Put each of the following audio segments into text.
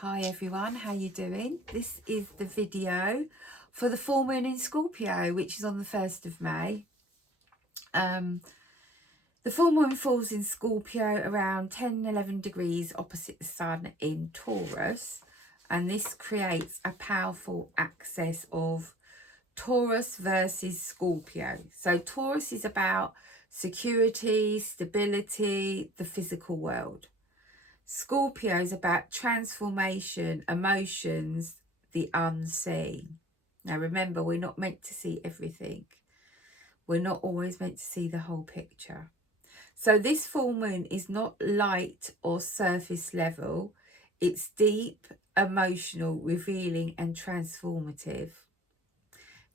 Hi everyone, how you doing? This is the video for the full moon in Scorpio, which is on the 1st of May. The full moon falls in Scorpio around 10-11 degrees opposite the sun in Taurus, and this creates a powerful axis of Taurus versus Scorpio. So Taurus is about security, stability, the physical world. Scorpio is about transformation, emotions, the unseen. Now remember, we're not meant to see everything. We're not always meant to see the whole picture. So this full moon is not light or surface level. It's deep, emotional, revealing and transformative.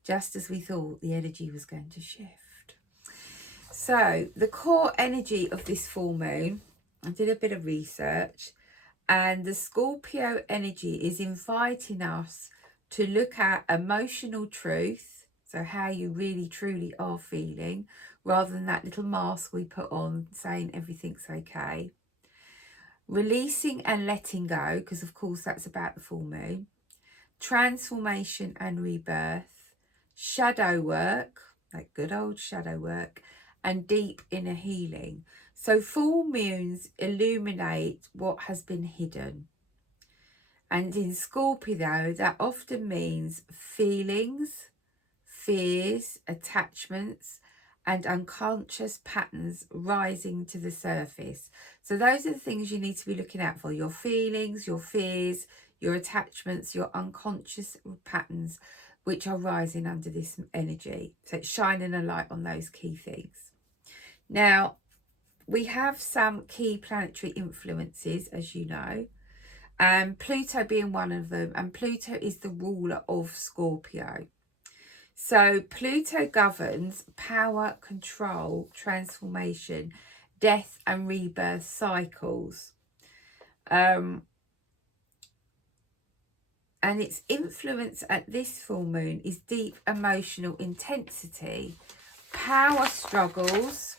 Just as we thought the energy was going to shift. So the core energy of this full moon, I did a bit of research, and the Scorpio energy is inviting us to look at emotional truth, so how you really truly are feeling, rather than that little mask we put on saying everything's okay. Releasing and letting go, because of course that's about the full moon. Transformation and rebirth. Shadow work, like good old shadow work, and deep inner healing. So full moons illuminate what has been hidden. And in Scorpio, that often means feelings, fears, attachments, and unconscious patterns rising to the surface. So those are the things you need to be looking out for. Your feelings, your fears, your attachments, your unconscious patterns, which are rising under this energy. So it's shining a light on those key things. Now, we have some key planetary influences, as you know, Pluto being one of them, and Pluto is the ruler of Scorpio. So Pluto governs power, control, transformation, death and rebirth cycles. And its influence at this full moon is deep emotional intensity, power struggles.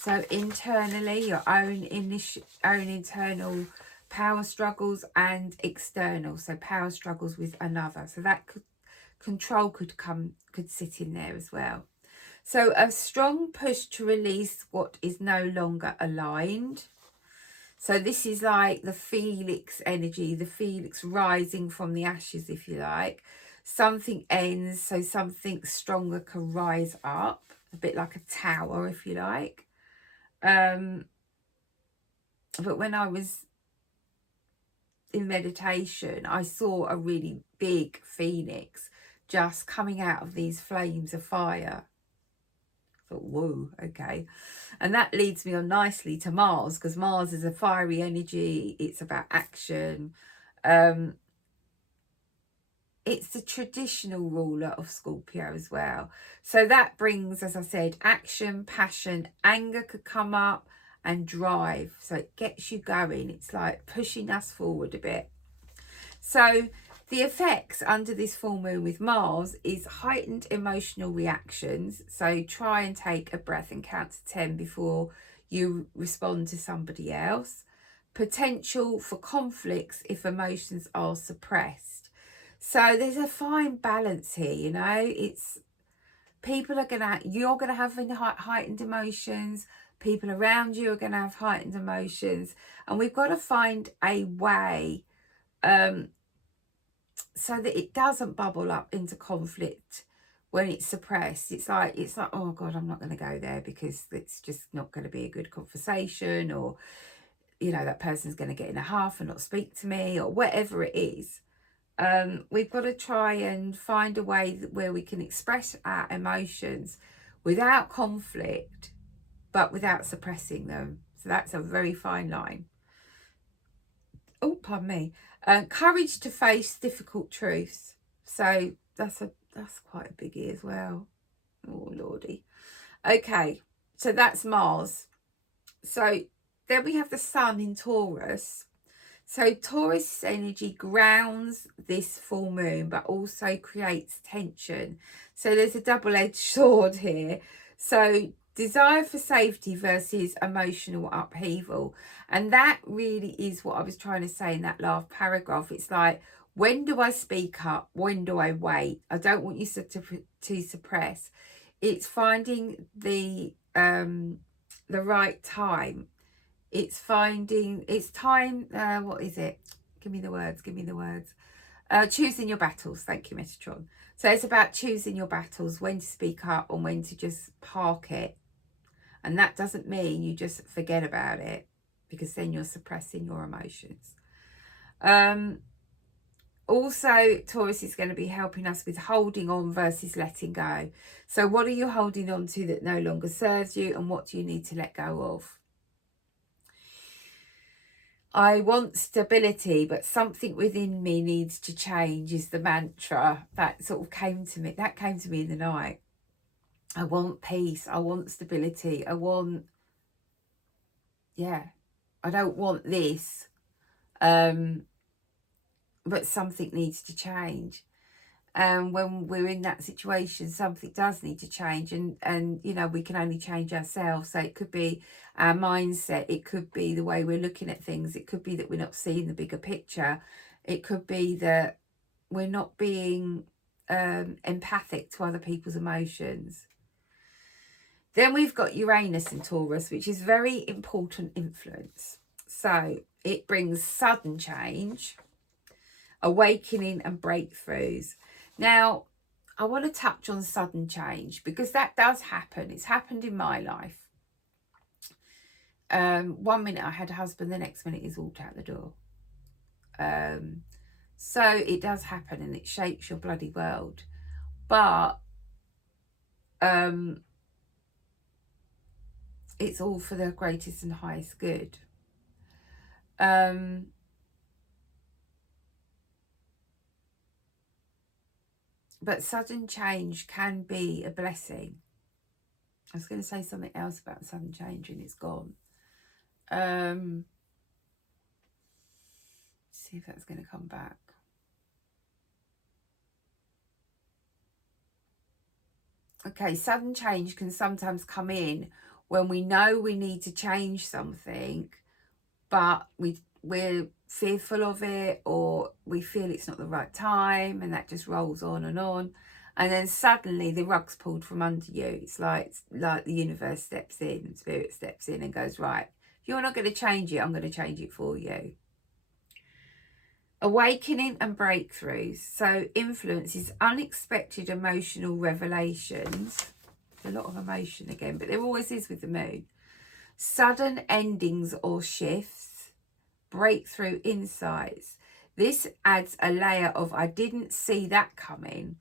So internally, your own internal power struggles, and external, so power struggles with another. So that control could sit in there as well. So a strong push to release what is no longer aligned. So this is like the Phoenix energy, the Phoenix rising from the ashes, if you like. Something ends, so something stronger can rise up, a bit like a tower, if you like. But when I was in meditation, I saw a really big phoenix just coming out of these flames of fire. I thought, whoa, okay. And that leads me on nicely to Mars, because Mars is a fiery energy. It's about action. It's the traditional ruler of Scorpio as well. So that brings, as I said, action, passion, anger could come up, and drive. So it gets you going. It's like pushing us forward a bit. So the effects under this full moon with Mars is heightened emotional reactions. So try and take a breath and count to 10 before you respond to somebody else. Potential for conflicts if emotions are suppressed. So there's a fine balance here, you know. It's you're gonna have heightened emotions. People around you are going to have heightened emotions, and we've got to find a way so that it doesn't bubble up into conflict when it's suppressed. It's like, oh God, I'm not going to go there because it's just not going to be a good conversation, or, you know, that person's going to get in a huff and not speak to me, or whatever it is. We've got to try and find a way where we can express our emotions without conflict, but without suppressing them. So that's a very fine line. Oh, pardon me. Courage to face difficult truths. So that's quite a biggie as well. Oh, lordy. Okay, so that's Mars. So then we have the sun in Taurus. So Taurus energy grounds this full moon, but also creates tension. So there's a double-edged sword here. So desire for safety versus emotional upheaval. And that really is what I was trying to say in that last paragraph. It's like, when do I speak up? When do I wait? I don't want you to suppress. It's finding the right time. It's time. What is it? Give me the words. Choosing your battles. Thank you, Metatron. So it's about choosing your battles, when to speak up and when to just park it. And that doesn't mean you just forget about it, because then you're suppressing your emotions. Also, Taurus is going to be helping us with holding on versus letting go. So what are you holding on to that no longer serves you, and what do you need to let go of? I want stability, but something within me needs to change is the mantra that sort of came to me. That came to me in the night. I want peace. I want stability. I don't want this. But something needs to change. And when we're in that situation, something does need to change, and you know, we can only change ourselves. So it could be our mindset, it could be the way we're looking at things, it could be that we're not seeing the bigger picture, it could be that we're not being empathic to other people's emotions. Then we've got Uranus in Taurus, which is very important influence. So it brings sudden change, awakening and breakthroughs. Now, I want to touch on sudden change, because that does happen. It's happened in my life. 1 minute I had a husband, the next minute he's walked out the door. So it does happen, and it shapes your bloody world. But it's all for the greatest and highest good. But sudden change can be a blessing. I was going to say something else about sudden change and it's gone. See if that's going to come back. Okay, sudden change can sometimes come in when we know we need to change something, but we're fearful of it, or we feel it's not the right time, and that just rolls on. And then suddenly the rug's pulled from under you. It's like the universe steps in, spirit steps in and goes, right, you're not going to change it, I'm going to change it for you. Awakening and breakthroughs. So influence is unexpected emotional revelations. A lot of emotion again, but there always is with the moon. Sudden endings or shifts. Breakthrough insights. This adds a layer of, I didn't see that coming,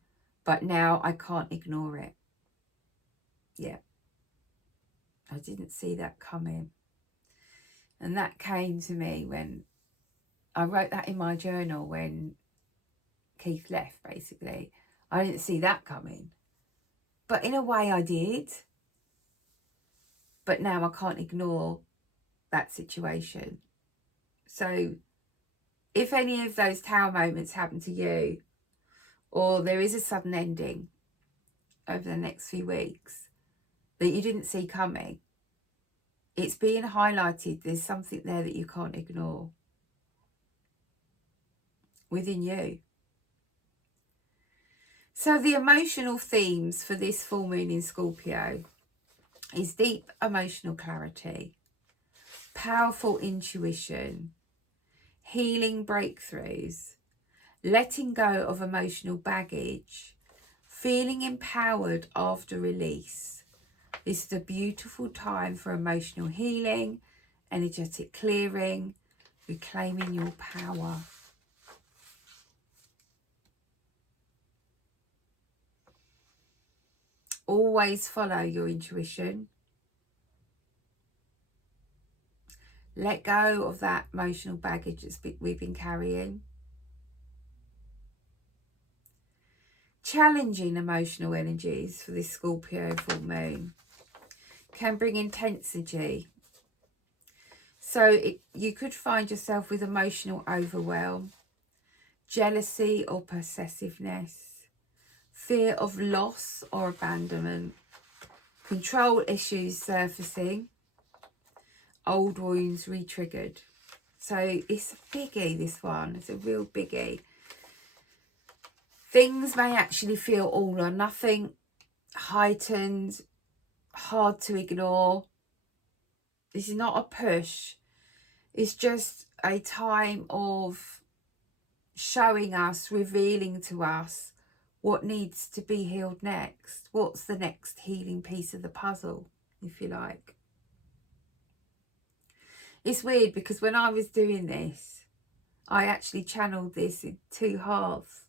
but now I can't ignore it. Yeah. I didn't see that coming. And that came to me when I wrote that in my journal when Keith left, basically. I didn't see that coming. But in a way I did. But now I can't ignore that situation. So if any of those tower moments happen to you, or there is a sudden ending over the next few weeks that you didn't see coming, it's being highlighted. There's something there that you can't ignore within you. So the emotional themes for this full moon in Scorpio is deep emotional clarity, powerful intuition, healing breakthroughs, letting go of emotional baggage, feeling empowered after release. This is a beautiful time for emotional healing, energetic clearing, reclaiming your power. Always follow your intuition. Let go of that emotional baggage we've been carrying. Challenging emotional energies for this Scorpio full moon can bring intensity. So you could find yourself with emotional overwhelm, jealousy or possessiveness, fear of loss or abandonment, Control issues surfacing. Old wounds re-triggered. So it's a biggie, this one. It's a real biggie. Things may actually feel all or nothing, heightened, hard to ignore. This is not a push. It's just a time of showing us, revealing to us what needs to be healed next. What's the next healing piece of the puzzle, if you like. It's weird because when I was doing this, I actually channeled this in two halves.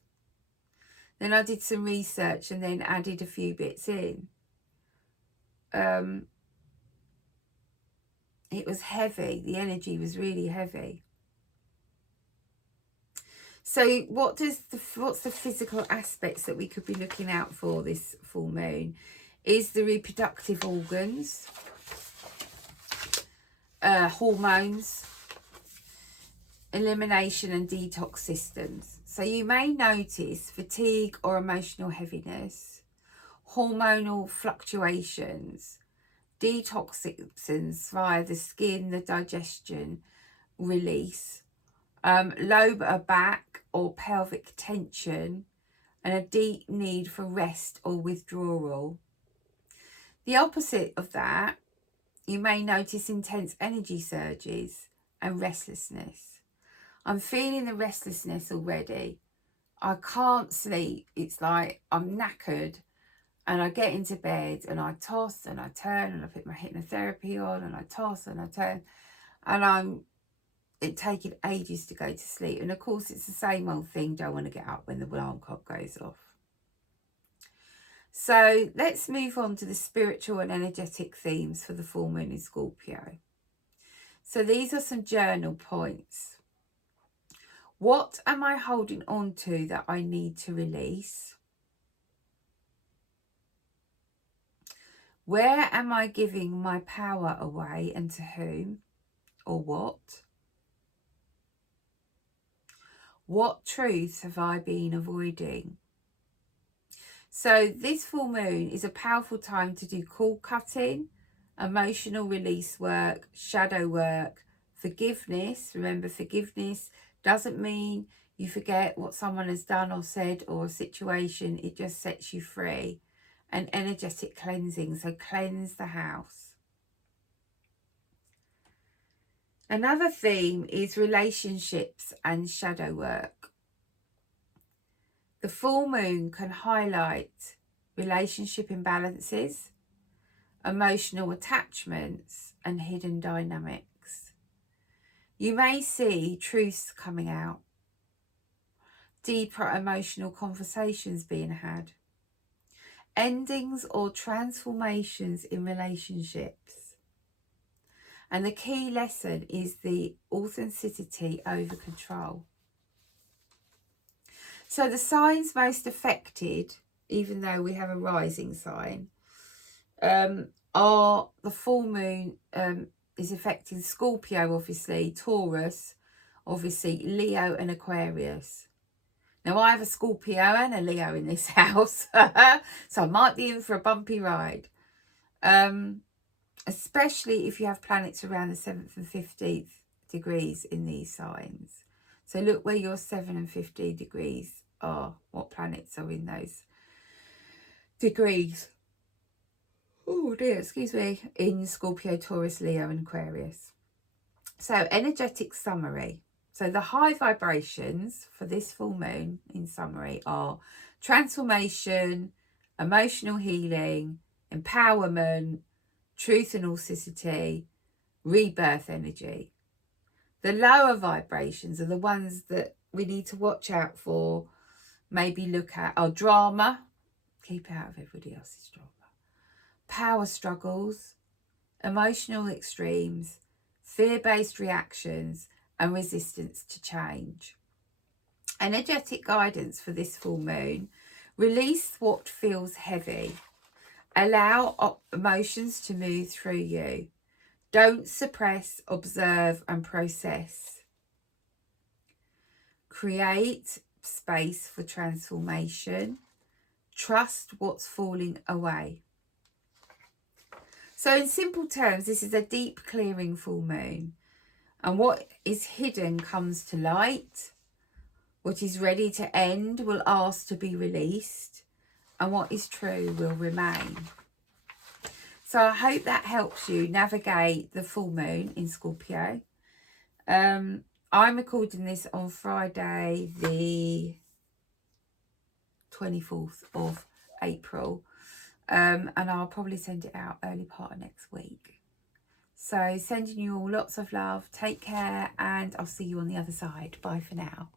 Then I did some research and then added a few bits in. It was heavy. The energy was really heavy. So what's the physical aspects that we could be looking out for this full moon? Is the reproductive organs, hormones, elimination and detox systems. So you may notice fatigue or emotional heaviness, hormonal fluctuations, detoxins via the skin, the digestion, release, lower back or pelvic tension, and a deep need for rest or withdrawal. The opposite of that, you may notice intense energy surges and restlessness. I'm feeling the restlessness already. I can't sleep. It's like I'm knackered and I get into bed and I toss and I turn and I put my hypnotherapy on and I toss and I turn and it's taking ages to go to sleep. And of course it's the same old thing. Don't want to get up when the alarm clock goes off. So let's move on to the spiritual and energetic themes for the full moon in Scorpio. So these are some journal points. What am I holding on to that I need to release? Where am I giving my power away and to whom or what? What truths have I been avoiding? So this full moon is a powerful time to do cord cutting, emotional release work, shadow work, forgiveness. Remember, forgiveness doesn't mean you forget what someone has done or said or a situation. It just sets you free. And energetic cleansing, so cleanse the house. Another theme is relationships and shadow work. The full moon can highlight relationship imbalances, emotional attachments, and hidden dynamics. You may see truths coming out, deeper emotional conversations being had, endings or transformations in relationships. And the key lesson is the authenticity over control. So the signs most affected, even though we have a rising sign, are the full moon is affecting Scorpio, obviously, Taurus, obviously, Leo and Aquarius. Now, I have a Scorpio and a Leo in this house, so I might be in for a bumpy ride, especially if you have planets around the 7th and 15th degrees in these signs. So look where your 7 and 15 degrees are, what planets are in those degrees. Oh dear, excuse me. In Scorpio, Taurus, Leo and Aquarius. So energetic summary. So the high vibrations for this full moon in summary are transformation, emotional healing, empowerment, truth and authenticity, rebirth energy. The lower vibrations are the ones that we need to watch out for, maybe look at, are drama, keep out of everybody else's drama, power struggles, emotional extremes, fear-based reactions, and resistance to change. Energetic guidance for this full moon: release what feels heavy. Allow emotions to move through you. Don't suppress, observe and process. Create space for transformation. Trust what's falling away. So in simple terms, this is a deep clearing full moon. And what is hidden comes to light. What is ready to end will ask to be released. And what is true will remain. So I hope that helps you navigate the full moon in Scorpio. I'm recording this on Friday the 24th of April. And I'll probably send it out early part of next week. So sending you all lots of love. Take care, and I'll see you on the other side. Bye for now.